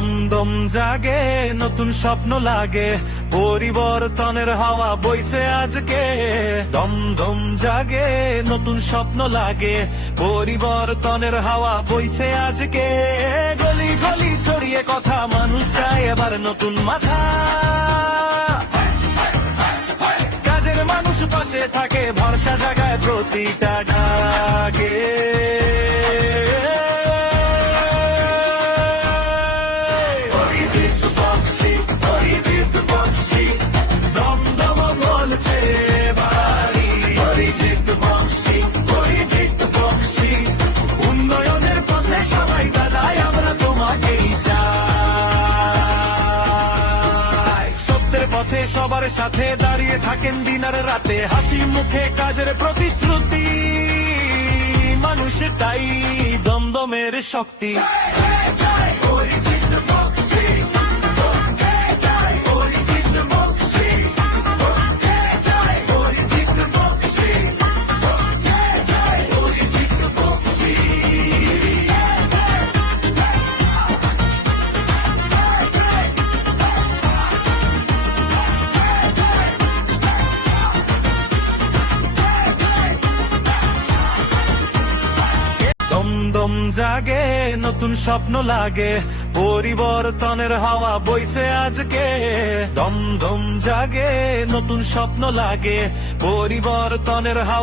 দমদম জাগে নতুন স্বপ্ন লাগে, পরিবর্তনের হাওয়া বইছে আজকে। দমদম জাগে নতুন স্বপ্ন লাগে, পরিবর্তনের হাওয়া বইছে আজকে। গলি গলি ছড়িয়ে কথা, মানুষ চায় এবার নতুন মাথা। কাজের মানুষ পাশে থাকে, ভরসা জাগায় প্রতিটা ডাকে। উন্নয়নের পথে সবাই দাদাই আমরা তোমাকেই চাই। সত্যের পথে সবার সাথে দাঁড়িয়ে থাকেন দিন আর রাতে, হাসি মুখে কাজের প্রতিশ্রুতি। মানুষের তাই দমদমের শক্তি। দমদম জাগে নতুন স্বপ্ন লাগে, পরিবর্তনের হাওয়া বইছে আজকে। দমদম জাগে নতুন স্বপ্ন লাগে, পরিবর্তনের হাওয়া